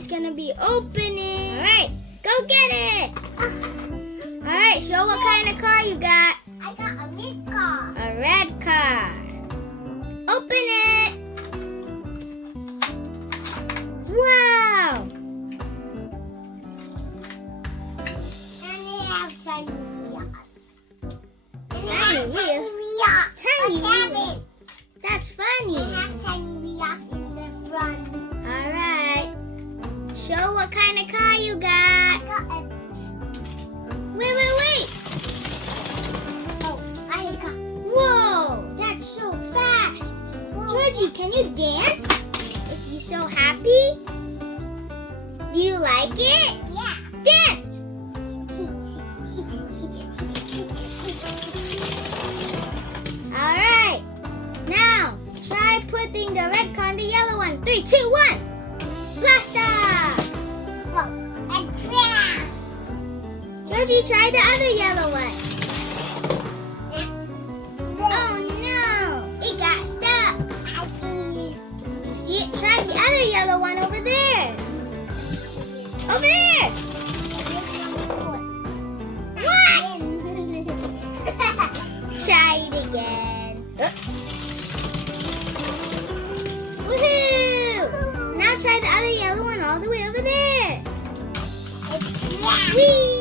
Georgie's gonna be opening. Alright, go get it! Alright, show what kind of car you got. I got a red car. A red car. Open it! Wow! And they have tiny wheels. Tiny wheels? Tiny wheels? That's funny. They have tiny wheels in the front. Alright. Show what kind of car you got. I got it. Wait. Oh, I got. Whoa, that's so fast. Georgie, can you dance? If you're so happy? Do you like it? Yeah. Dance! Alright. Now, try putting the red car in the yellow one. 3, 2, 1. Blast off! Oh, and crash. Georgie, try the other yellow one. Oh no! It got stuck. I see. You see it? Try the other yellow one over there. Over there! What? Try it again. Woohoo! Now try the other yellow one all the way over there. Yeah. Whee!